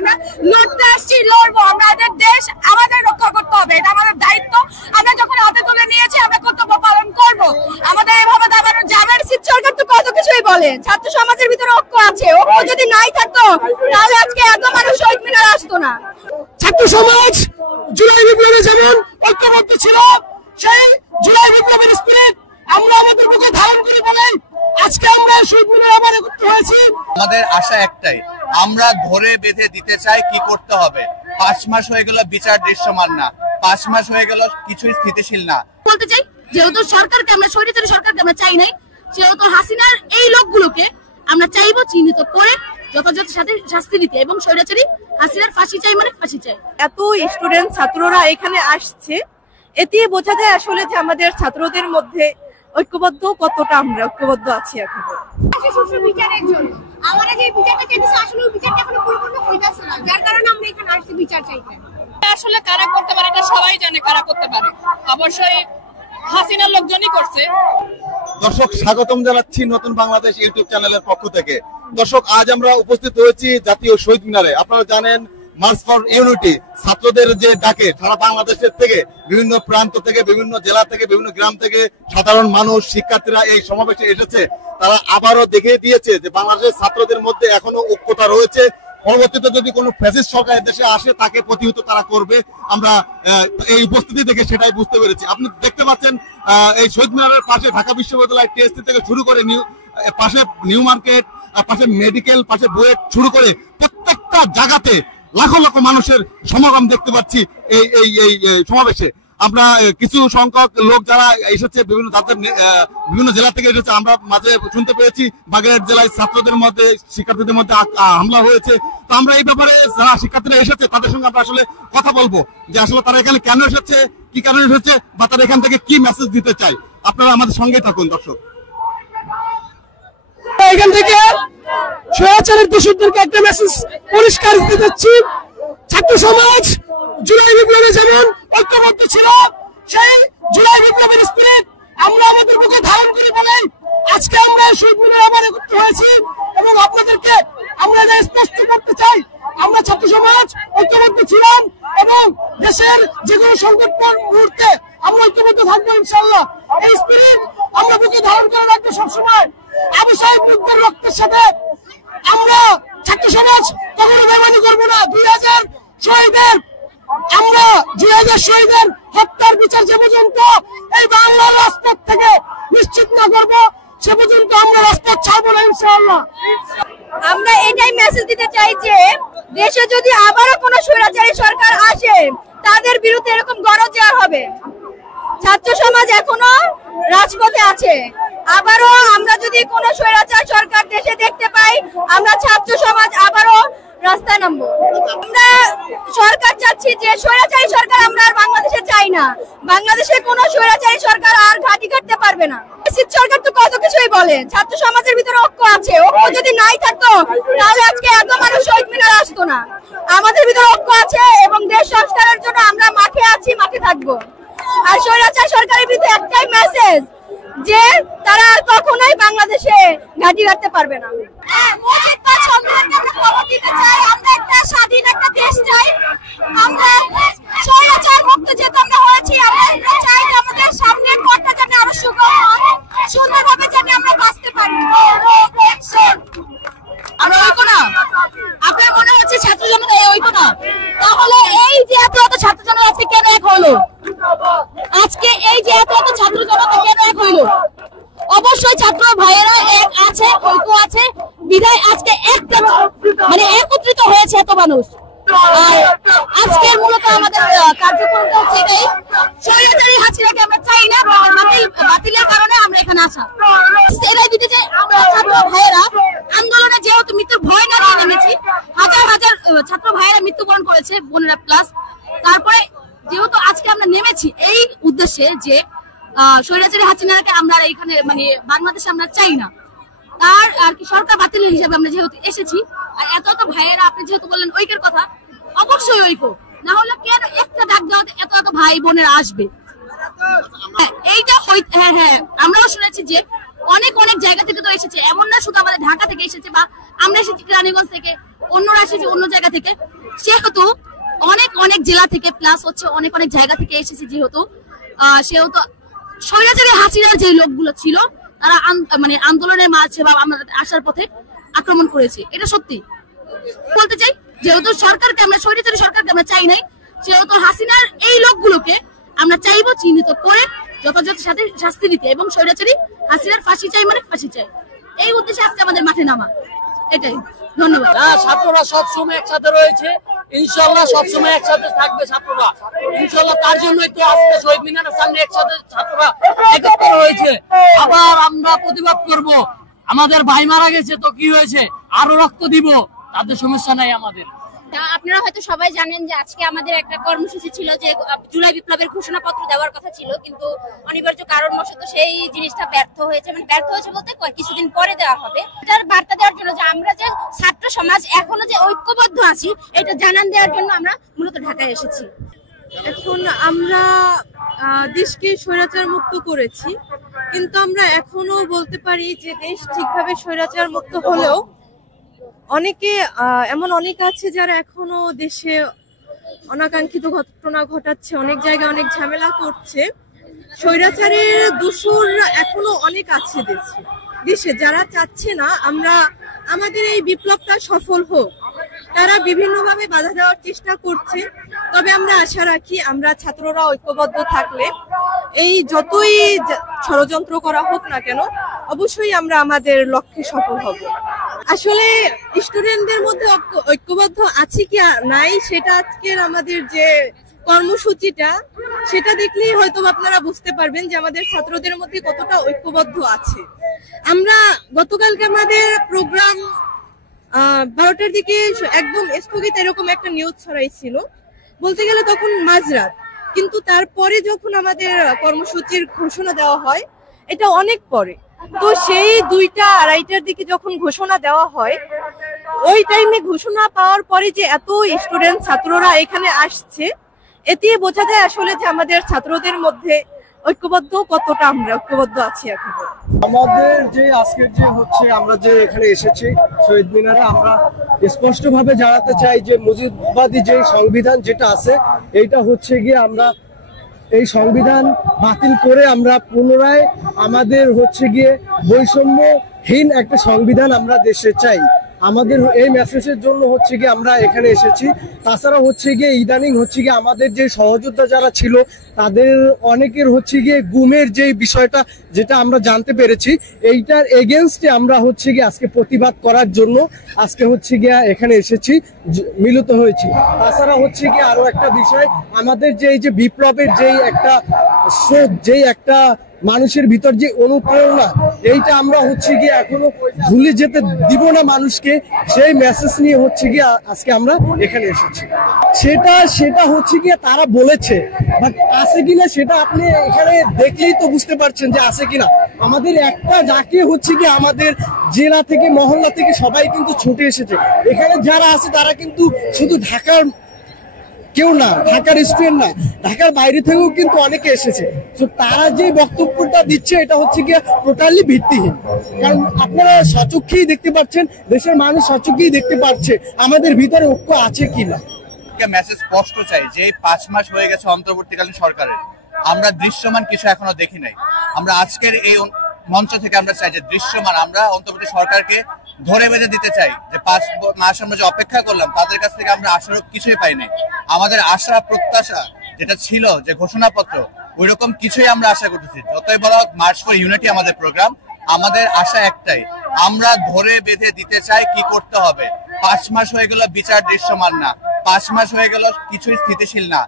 আমরা লড়তে আসছি, লড়বো। আমাদের দেশ আমাদের রক্ষা করতে হবে, এটা আমাদের দায়িত্ব। আমরা যখন হাতে তুলে নিয়েছি আমরা কর্তব্য পালন করব। আমাদের এভাবে দাবানো যাবে না। সরকার তো কত কিছুই বলে, ছাত্র সমাজের ভিতরে ঐক্য আছে, ঐক্য যদি নাই থাকতো তাহলে আজকে এত মানুষ শহীদ মিনারে আসতো না। ছাত্র সমাজ জুলাই বিপ্লবে যেমন ঐক্যবদ্ধ ছিল, সেই জুলাই বিপ্লবের স্পিরিট আমরা আমাদের বুকে ধারণ করি বলে আজকে আমরা শহীদ মিনারে আবার একত্র হয়েছি। আমাদের আশা একটাই, আমরা ধরে বেঁধে দিতে চাই কি করতে হবে। 5 মাস হয়ে গেল বিচার দৃশ্যমান না, 5 মাস হয়ে গেল কিছুই স্থিতিশীল না। বলতে চাই যেহেতু সরকারকে আমরা স্বৈরাচারী সরকারকে আমরা চাই নাই, সেহেতু হাসিনার এই লোকগুলোকে আমরা চাইবো চিহ্নিত করে যথাযথ শাস্তি দিতে, এবং স্বৈরাচারী হাসিনার ফাঁসি চাই মানে ফাঁসি চাই। এত স্টুডেন্ট ছাত্ররা এখানে আসছে, এতে বোঝা যায় আসলে যে আমাদের ছাত্রদের মধ্যে ঐক্যবদ্ধ কতটা আমরা ঐক্যবদ্ধ আছি এখন। বিচারের জন্য আমরা যে বিচারটা চাইতেছি আসলে ওই বিচারটা এখনো পরিপূর্ণ হইতাছে না, যার কারণে আমরা এখানে আসছি বিচার চাইতে। আসলে কারা করতে পারে এটা সবাই জানে, কারা করতে পারে অবশ্যই হাসিনার লোকজনই করছে। দর্শক, স্বাগতম জানাচ্ছি নতুন বাংলাদেশ ইউটিউব চ্যানেলের পক্ষ থেকে। দর্শক, আজ আমরা উপস্থিত হয়েছি জাতীয় শহীদ মিনারে। আপনারা জানেন মার্চ ফর ইউনিটি ছাত্রদের যে ডাকে সারা বাংলাদেশের থেকে, বিভিন্ন প্রান্ত থেকে, বিভিন্ন জেলা থেকে, বিভিন্ন গ্রাম থেকে সাধারণ মানুষ, শিক্ষার্থীরা এই সমাবেশে এসেছে। তারা আবারও দেখিয়ে দিয়েছে যে বাংলাদেশের ছাত্রদের মধ্যে এখনো ঐক্যতা রয়েছে। পরবর্তীতে যদি কোনো ফ্যাসিস্ট সরকার দেশে আসে তাকে প্রতিহত তারা করবে। আমরা এই উপস্থিতি থেকে সেটাই বুঝতে পেরেছি। আপনি দেখতে পাচ্ছেন এই শহীদ মিনারের পাশে ঢাকা বিশ্ববিদ্যালয় টিএসসি থেকে শুরু করে পাশে নিউ মার্কেট, পাশে মেডিকেল, পাশে বুয়েট শুরু করে প্রত্যেকটা জায়গাতে লাখো লাখো মানুষের সমাগম দেখতে পাচ্ছি এই সমাবেশে। আমরা কিছু সংখ্যক লোক যারা এসেছে বিভিন্ন জেলা থেকে এসেছে, আমরা মাঝে শুনতে পেরেছি বাগেরহাট জেলায় ছাত্রদের মধ্যে, শিক্ষার্থীদের মধ্যে হামলা হয়েছে। তো আমরা এই ব্যাপারে যারা শিক্ষার্থীরা এসেছে তাদের সঙ্গে আমরা আসলে কথা বলবো যে আসলে তারা এখানে কেন এসেছে, কি কারণে এসেছে, বা তারা এখান থেকে কি মেসেজ দিতে চায়। আপনারা আমাদের সঙ্গে থাকুন দর্শক। এখান থেকে স্বৈরাচারের দোষরদেরকে একটা মেসেজ পরিষ্কার দিতে যাচ্ছি। ছাত্র সমাজ জুলাই বিপ্লবে যেমন ঐক্যবদ্ধ ছিল, সেই জুলাই বিপ্লবের স্পিরিট আমরা আমাদের বুকে ধারণ করি বলে আজকে আমরা শহীদ মিনারে আবার একত্র হয়েছি। এবং আপনাদেরকে আমরা স্পষ্ট করতে চাই, আমরা ছাত্র সমাজ ঐক্যবদ্ধ ছিলাম এবং দেশের যে কোনো সংকটপূর্ণ মুহূর্তে আমরা ঐক্যবদ্ধ থাকবো ইনশাআল্লাহ। এই স্পিরিট আমরা বুকে ধারণ করে রাখবো সবসময়। আবু সাহেব মুগ্ধের রক্তের সাথে আমরা ছাত্র সমাজ কখনো বেমানি করবো না। 2000 শহীদের হত্যার বিচার যে পর্যন্ত এই বাংলার রাজপথ থেকে নিশ্চিত না করবো সে পর্যন্ত আমরা রাজপথ ছাড়বো না ইনশাআল্লাহ। আমরা এটাই মেসেজ দিতে চাই যে দেশে যদি আবারও কোনো স্বৈরাচারী সরকার আসে তাদের বিরুদ্ধে এরকম গণজোয়ার হবে। ছাত্র সমাজ এখনো রাজপথে আছে। আবারও আমরা যদি কোনো স্বৈরাচার সরকার দেশে দেখতে পাই, আমরা ছাত্র সমাজ আবারও রাস্তায় নামবো। আমরা সরকার চাচ্ছি যে স্বৈরাচারী সরকার আমরা আর বাংলাদেশে চাই না। বাংলাদেশে কোনো স্বৈরাচারী সরকার আর ঘাঁটি কাটতে পারবে না। সরকার তো কত কিছুই বলে, ছাত্র সমাজের ভিতরে ঐক্য আছে, ঐক্য যদি নাই থাকতো তাহলে আজকে এত মানুষ শহীদ মিনারে আসতো না। আমাদের ভিতরে ঐক্য আছে এবং দেশ সংস্কারের জন্য আমরা মাঠে আছি, মাঠে থাকবো। আর স্বৈরাচার সরকারের বিরুদ্ধে একটাই মেসেজ যে তারা কখনোই বাংলাদেশে ঘাঁটি কাটতে পারবে না। আমরা একটা স্বাধীন একটা দেশ চাই। আমরা স্বৈরাচার মুক্ত যেহেতু আমরা হয়েছি, আমরা চাই যে আমাদের সামনের পথটা যেন আরো সুন্দরভাবে যেন আমরা বাঁচতে পারি। আমরা ঐক্য না, আপনার মনে হচ্ছে ছাত্র জনতা ঐক্য না, তাহলে এই যে এত ছাত্র জনতা আজকে কেন এক হলো? আজকে এই যে এত ছাত্র জনতা কেন এক হইলো? অবশ্যই ছাত্র ভাইয়েরা এক আছে, ঐক্য আছে বিধায় আজকে একটা মানে একত্রিত হয়েছে এত মানুষ। আজকের মূলত আমাদের কার্যক্রমটা হচ্ছে এটাই, স্বৈরাচারী হাসিনাকে আমরা চাই না, বাতিলের কারণে আমরা এখানে আসা। এটাই দিতে চাই আমরা ছাত্র ভাইয়েরা আন্দোলনে যেহেতু মৃত্যুর ভয় না নিয়ে নেমেছি, হাজার হাজার ছাত্র ভাইয়েরা মৃত্যুবরণ করেছে, বোনেরা প্লাস। তারপরে যেহেতু আজকে আমরা নেমেছি এই উদ্দেশ্যে যে স্বৈরাচারী হাসিনাকে আমরা এখানে মানে বাংলাদেশে আমরা চাই না, তার আর কি সরকার বাতিলের হিসাবে আমরা যেহেতু এসেছি। আর এত ভাইয়েরা আপনি যেহেতু বললেন ঐক্যের কথা, অবশ্যই ঐক্য না হলে কেন একটা ডাক দেওয়াতে এত ভাই বোনেরা আসবে? এইটা হ্যাঁ, আমরাও শুনেছি যে অনেক অনেক জায়গা থেকে তো এসেছে, এমন না শুধু আমাদের ঢাকা থেকে এসেছে বা আমরা এসেছি রানীগঞ্জ থেকে, অন্যরা এসেছে অন্য জায়গা থেকে, সেহেতু অনেক অনেক জেলা থেকে প্লাস হচ্ছে অনেক অনেক জায়গা থেকে এসেছে, যেহেতু সেহেতু স্বৈরাচারী হাসিনার যে লোকগুলো ছিল তারা মানে আন্দোলনের মাঝে বা আমাদের আসার পথে আক্রমণ করেছে, এটা সত্যি বলতে চাই। যেহেতু সরকারকে আমরা স্বৈরাচারী সরকারকে আমরা চাই নাই, সেহেতু হাসিনার এই লোকগুলোকে আমরা চাইবো চিহ্নিত করে যথাযথ সাথে শাস্তি দিতে, এবং স্বৈরাচারী হাসিনার ফাঁসি চাই মানে ফাঁসি চাই, এই উদ্দেশ্যে আজকে আমাদের মাঠে নামা, এটাই। ধন্যবাদ। ছাত্ররা সবসময় একসাথে রয়েছে, ইনশাল্লাহ সবসময় একসাথে থাকবে ছাত্ররা, ইনশাল্লাহ। তার জন্যই তো আজকে শহীদ মিনারের সামনে একসাথে ছাত্ররা একত্র হয়েছে। আবার আমরা প্রতিবাদ করব, আমাদের ভাই মারা গেছে তো কি হয়েছে, আরো রক্ত দিব, তাদের সমস্যা নাই আমাদের। আপনারা হয়তো সবাই জানেন যে আজকে আমাদের একটা কর্মসূচি ছিল, যে জুলাই বিপ্লবের ঘোষণাপত্র দেওয়ার কথা ছিল, কিন্তু অনিবার্য কারণবশত সেই জিনিসটা ব্যর্থ হয়েছে। মানে ব্যর্থ হয়েছে বলতে কিছুদিন পরে দেওয়া হবে। এটার বার্তা দেওয়ার জন্য যে আমরা যে ছাত্র সমাজ এখনো যে ঐক্যবদ্ধ আছি, এটা জানান দেওয়ার জন্য আমরা মূলত ঢাকায় এসেছি। এখন আমরা দেশকে স্বৈরাচার মুক্ত করেছি, কিন্তু আমরা এখনো বলতে পারি যে দেশ ঠিকভাবে স্বৈরাচার মুক্ত হলেও অনেকে এমন অনেক আছে যারা এখনো দেশে অনাকাঙ্ক্ষিত ঘটনা ঘটাচ্ছে, অনেক জায়গায় অনেক ঝামেলা করছে। স্বৈরাচারের দোসররা এখনো অনেক আছে দেশে, যারা চাচ্ছে না আমরা আমাদের এই বিপ্লবটা সফল হোক, তারা বিভিন্নভাবে বাধা দেওয়ার চেষ্টা করছে। তবে আমরা আশা রাখি আমরা ছাত্ররা ঐক্যবদ্ধ থাকলে এই যতই ষড়যন্ত্র করা হোক না কেন, অবশ্যই আমরা আমাদের লক্ষ্যে সফল হব। আসলে স্টুডেন্টদের মধ্যে ঐক্যবদ্ধ আছে কি নাই, সেটা আজকের আমাদের যে কর্মসূচিটা, সেটা দেখলেই হয়তো আপনারা বুঝতে পারবেন যে আমাদের ছাত্রদের মধ্যে কতটা ঐক্যবদ্ধ আছে। আমরা গতকালকে আমাদের প্রোগ্রাম 12টার দিকে একদম স্থগিত এরকম একটা নিউজ ছড়াইছিল, বলতে গেলে তখন মাঝরাত, কিন্তু তারপরে যখন আমাদের কর্মসূচির ঘোষণা দেওয়া হয় এটা অনেক পরে। তো সেই 2টা 2:30টার দিকে যখন ঘোষণা দেওয়া হয়, ওই টাইমে ঘোষণা পাওয়ার পরে যে এত স্টুডেন্ট ছাত্ররা এখানে আসছে, এতে বোঝা যায় আসলে যে আমাদের ছাত্রদের মধ্যে ঐক্যবদ্ধ কতটা আমরা ঐক্যবদ্ধ আছি এখন। আমাদের যে আজকের যে হচ্ছে আমরা যে এখানে এসেছি শহীদ মিনারে, আমরা স্পষ্টভাবে জানাতে চাই যে মুজিববাদী যে সংবিধান যেটা আছে, এইটা হচ্ছে গিয়ে আমরা এই সংবিধান বাতিল করে আমরা পুনরায় আমাদের হচ্ছে গিয়ে বৈষম্যহীন একটা সংবিধান আমরা দেশে চাই। আমাদের এই মেসেজের জন্য হচ্ছে গিয়ে আমরা এখানে এসেছি। তাছাড়া হচ্ছে গিয়ে ইদানিং হচ্ছে গিয়ে আমাদের যে সহযোদ্ধা যারা ছিল তাদের অনেকের হচ্ছে গিয়ে গুমের যে বিষয়টা যেটা আমরা জানতে পেরেছি, এইটার এগেনস্টে আমরা হচ্ছে গিয়ে আজকে প্রতিবাদ করার জন্য আজকে হচ্ছে গিয়ে এখানে এসেছি, মিলিত হয়েছি। তাছাড়া হচ্ছে গিয়ে আরো একটা বিষয়, আমাদের যে এই যে বিপ্লবের যেই একটা স্রোত, যেই একটা মানুষের ভিতর যে অনুপ্রেরণা, এইটা আমরা হচ্ছে গিয়ে এখনো ভুলে যেতে দিব না মানুষকে, সেই মেসেজ নিয়ে হচ্ছে গিয়ে আজকে আমরা এখানে এসেছি। সেটা হচ্ছে গিয়ে তারা বলেছে, বাট আছে কিনা সেটা আপনি এখানে দেখলেই তো বুঝতে পারছেন যে আছে কিনা। আমাদের একটা ডাকে হচ্ছে গিয়ে আমাদের জেলা থেকে মহল্লা থেকে সবাই কিন্তু ছুটে এসেছে। এখানে যারা আছে তারা কিন্তু শুধু ঢাকার কেউ না, ঢাকার স্টুডেন্ট না, ঢাকার বাইরে থেকেও কিন্তু অনেকে এসেছে। তো তারা যে বক্তব্যটা দিচ্ছে এটা হচ্ছে গিয়ে টোটালি ভিত্তিহীন। কারণ আপনারা সচক্ষেই দেখতে পাচ্ছেন, দেশের মানুষ সচক্ষেই দেখতে পাচ্ছে আমাদের ভিতরে ঐক্য আছে কিনা। মেসেজ স্পষ্ট চাই যে 5 মাস হয়ে গেছে অন্তর্বর্তীকালীন সরকারের, আমরা দৃশ্যমান কিছু এখনো দেখি নাই। আমরা আজকের এই মঞ্চ থেকে আমরা চাই যে দৃশ্যমান, আমরা অন্তর্বর্তী সরকারকে ধরে বেঁধে দিতে চাই যে 5 মাস আমরা যে অপেক্ষা করলাম তাদের কাছ থেকে আমরা আশারও কিছুই পাইনি। আমাদের আশা প্রত্যাশা যেটা ছিল যে ঘোষণাপত্র, ওই রকম কিছুই আমরা আশা করতেছি। যতই বলা হোক মার্চ ফর ইউনিটি আমাদের প্রোগ্রাম, আমাদের আশা একটাই, আমরা ধরে বেঁধে দিতে চাই কি করতে হবে। 5 মাস হয়ে গেল বিচার দৃশ্যমান না, 5 মাস হয়ে গেল কিছুই স্থিতিশীল না।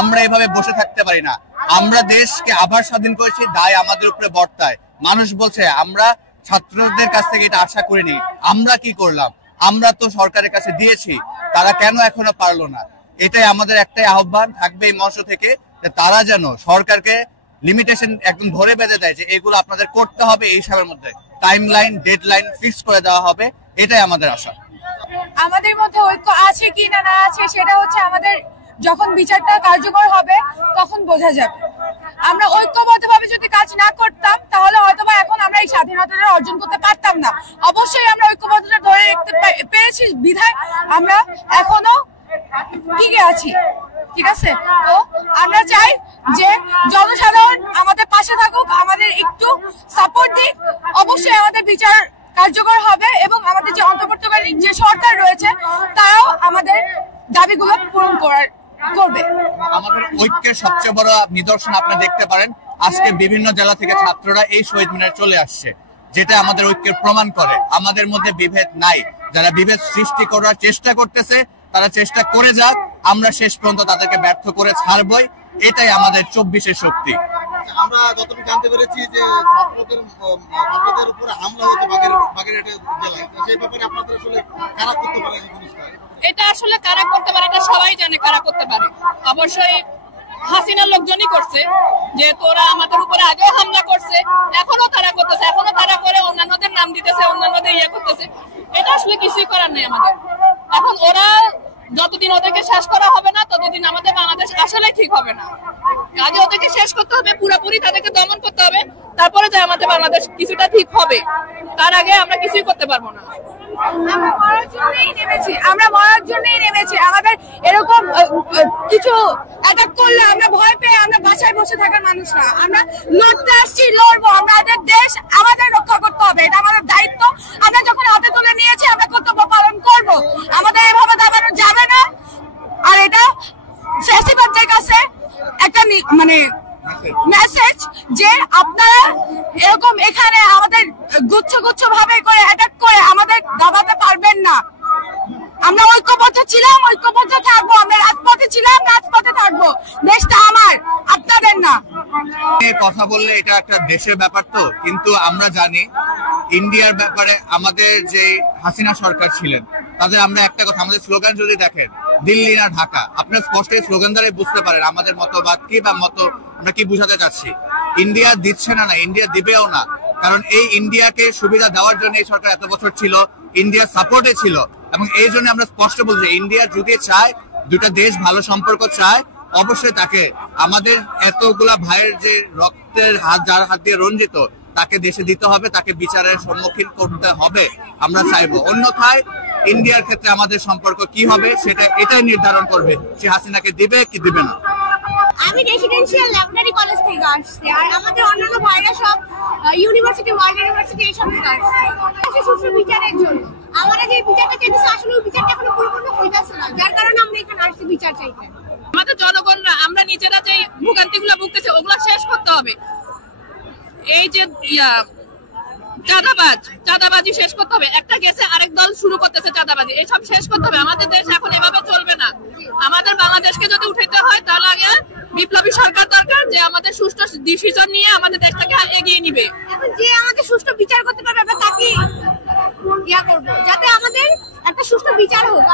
আমরা এভাবে বসে থাকতে পারি না। আমরা দেশকে আবার স্বাধীন করেছি, দায় আমাদের উপরে বর্তায়। মানুষ বলছে আমরা ছাত্রদের কাছ থেকে এটা আশা করিনি, আমরা কি করলাম? আমরা তো সরকারের কাছে দিয়েছি, তারা কেন এখনো পারলো না? এটাই আমাদের একটাই আহ্বান থাকবে এই মঞ্চ থেকে, যে তারা যেন সরকারকে লিমিটেশন একদম ধরে বেঁধে দেয় যে এগুলো আপনাদের করতে হবে, এই সময়ের মধ্যে টাইমলাইন ডেডলাইন ফিক্স করে দেওয়া হবে। এটাই আমাদের আশা। আমাদের মধ্যে ঐক্য আছে কি না আছে সেটা হচ্ছে আমাদের যখন বিচারটা কার্যকর হবে তখন বোঝা যাবে। আমরা ঐক্যবদ্ধভাবে যদি কাজ না করতাম তাহলে হয়তোবা এখন আমরা এই স্বাধীনতাটা অর্জন করতে পারতাম না। অবশ্যই আমরা ঐক্যবদ্ধতা ধরে রাখতে পেরেছি বিধায় আমরা এখনো টিকে আছি। ঠিক আছে, তো আমরা চাই যে জনসাধারণ আমাদের পাশে থাকুক, আমাদের একটু সাপোর্ট দিক। অবশ্যই আমাদের বিচার কার্যকর হবে এবং আমাদের যে অন্তর্বর্তীকালীন যে সরকার রয়েছে তারাও আমাদের দাবিগুলো পূরণ করবে। আমাদের ঐক্যের সবচেয়ে বড় নিদর্শন আপনি দেখতে পারেন, আজকে বিভিন্ন জেলা থেকে ছাত্ররা এই শহীদ মিনারে চলে আসছে, যেটা আমাদের ঐক্যের প্রমাণ করে। আমাদের মধ্যে বিভেদ নাই। যারা বিভেদ সৃষ্টি করার চেষ্টা করতেছে তারা চেষ্টা করে যাক, আমরা শেষ পর্যন্ত তাদেরকে ব্যর্থ করে ছাড়বই। এটাই আমাদের 24-এর শক্তি। আমরা যতটুকু জানতে পেরেছি যে ছাত্রদের উপরে হামলা হয়েছে বাগেরহাট জেলায়, সেই ব্যাপারে আপনাদের আসলে কারা করতে পারে এই জিনিসটা? এটা আসলে কারা করতে পারে এটা সবাই জানে কারা করতে পারে। অবশ্যই হাসিনার লোকজনই করছে, যে তোরা আমাদের উপরে আগেও হামলা করছে, এখনো তারা করতেছে, এখনো তারা করে অন্যান্যদের নাম দিতেছে, অন্যান্যদের ইয়ে করতেছে। এটা আসলে কিছুই করার নেই আমাদের। এখন ওরা যতদিন ওদেরকে শেষ করা হবে না ততদিন আমাদের বাংলাদেশ আসলে ঠিক হবে না। আগে ওদেরকে শেষ করতে হবে, পুরোপুরি তাদেরকে দমন করতে হবে, তারপরে যে আমাদের বাংলাদেশ কিছুটা ঠিক হবে। তার আগে আমরা কিছুই করতে পারবো না। আমরা মরার জন্যই নেমেছি। আমাদের এরকম কিছু অ্যাটাক করলে আমরা ভয় পেয়ে আমরা বাসায় বসে থাকার মানুষ না। আমরা লড়তে আসছি, লড়বো। আমাদের দেশ আমাদের রক্ষা করতে হবে, এটা আমাদের দায়িত্ব। আমরা যখন হাতে তুলে নিয়েছি আমরা কর্তব্য পালন করব। আমাদের এভাবে দাবানো যাবে না। আর এটা ফ্যাসিবাদের কাছে একটা মেসেজ যে আপনারা এরকম এখানে আমাদের গুচ্ছ ভাবে করে অ্যাটাক করে আমাদের দাবাতে পারবেন না। আমরা ঐক্যবদ্ধ ছিলাম, ঐক্যবদ্ধ থাকবো। আমরা রাজপথে ছিলাম, রাজপথে থাকবো। দেশটা আমার, আপনাদের না। কথা বললে এটা একটা দেশের ব্যাপার, তো কিন্তু আমরা জানি ইন্ডিয়ার ব্যাপারে আমাদের যে হাসিনা সরকার ছিলেন তাদের আমরা একটা কথা, আমাদের স্লোগান যদি দেখেন দিল্লি না ঢাকা, আপনার স্পষ্ট এই স্লোগান দ্বারাই বুঝতে পারেন আমাদের মতবাদ কি বা আমরা কি বুঝাতে চাচ্ছি। ইন্ডিয়া দিচ্ছে না, ইন্ডিয়া দিবেও না, কারণ এই ইন্ডিয়াকে সুবিধা দেওয়ার জন্য এই সরকার এত বছর ছিল, ইন্ডিয়ার সাপোর্টে ছিল। এবং এই জন্য আমরা স্পষ্ট বলছি, ইন্ডিয়া যদি চায়, দুটা দেশ ভালো সম্পর্ক চায়, অবশ্যই তাকে আমাদের এতগুলা ভাইয়ের যে রক্তের হাত, যার হাত দিয়ে রঞ্জিত, তাকে দেশে দিতে হবে, তাকে বিচারের সম্মুখীন করতে হবে। আমরা চাইবো, অন্যথায় ইন্ডিয়ার ক্ষেত্রে আমাদের সম্পর্ক কি হবে সেটা এটাই নির্ধারণ করবে সে হাসিনাকে দিবে কি দিবে না। আমি রেসিডেন্সিয়াল ল্যাবরেটরি কলেজ থেকে আসছি, আর আমাদের অন্যান্য ভাইরা সব ইউনিভার্সিটি, ওয়ার্ল্ড ইউনিভার্সিটি এইসব থেকে আসছে সুষ্ঠু বিচারের জন্য। আমরা যে বিচারটা চাইতেছি আসলে ওই বিচারটা এখনো পরিপূর্ণ হইতেছে না, যার কারণে আমরা এখানে আসছি বিচার চাইতে। আমাদের জনগণরা আমরা নিজেরা যে ভোগান্তিগুলো ভুগতেছে ওগুলো শেষ করতে হবে। এই যে চাঁদাবাজি শেষ করতে হবে। একটা গেছে আরেক দল শুরু করতেছে চাঁদাবাজি, এসব শেষ করতে হবে। আমাদের দেশ এখন এভাবে চলবে না। আমাদের বাংলাদেশকে যদি উঠাইতে হয় তাহলে আগে বিপ্লবী সরকার দরকার, যে আমাদের সুষ্ঠু ডিসিশন নিয়ে আমাদের দেশটাকে এগিয়ে নিবে। এখন যে আমাদের সুষ্ঠু বিচার করতে পারবে আমরা তাকে ইয়া করবো, যাতে আমাদের একটা সুষ্ঠু বিচার হোক।